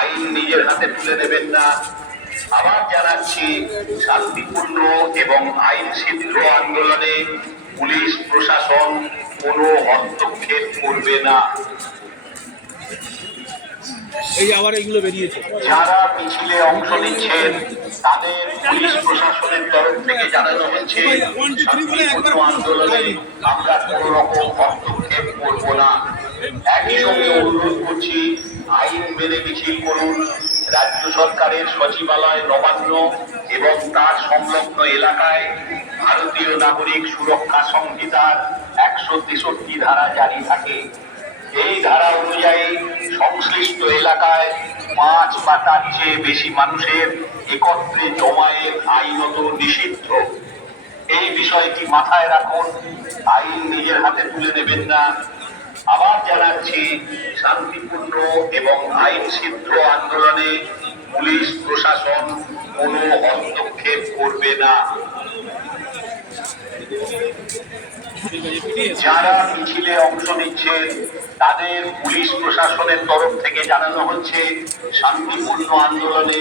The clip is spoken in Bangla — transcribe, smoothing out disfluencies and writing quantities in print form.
আইন নিজের হাতে তুলে নেবেন না। আবার জানাচ্ছি, শান্তিপূর্ণ এবং আইন সিদ্ধ আন্দোলনে পুলিশ প্রশাসন কোনো হস্তক্ষেপ করবে না। এই আবার এগুলো বেরিয়েছে। যারা মিছিলে অংশ নিচ্ছেন তাদের পুলিশ প্রশাসনের তরফ থেকে জানানো হচ্ছে, শান্তিপূর্ণ আন্দোলনে আমরা কোনো রকম হস্তক্ষেপ করব না। একই সঙ্গে অনুরোধ করছি, আইন মেনে মিছিল করুন। রাজ্য সরকারের সচিবালয় নবান্ন এবং তার সংলগ্ন এলাকায় ভারতীয় নাগরিক সুরক্ষা সংহিতার 163 ধারা জারি থাকে। এই ধারা অনুযায়ী সংশ্লিষ্ট এলাকায় 5 বা তার চেয়ে বেশি মানুষের একত্রে জমায়েত আইনত নিষিদ্ধ। এই বিষয়টি মাথায় রাখুন, আইন নিজের হাতে তুলে নেবেন না। আবার জানাচ্ছি, শান্তিপূর্ণ এবং আইন সিদ্ধ আন্দোলনে পুলিশ প্রশাসন কোনো হস্তক্ষেপ করবে না। যারা মিছিলে অংশ নিচ্ছেন তাদের পুলিশ প্রশাসনের তরফ থেকে জানানো হচ্ছে, শান্তিপূর্ণ আন্দোলনে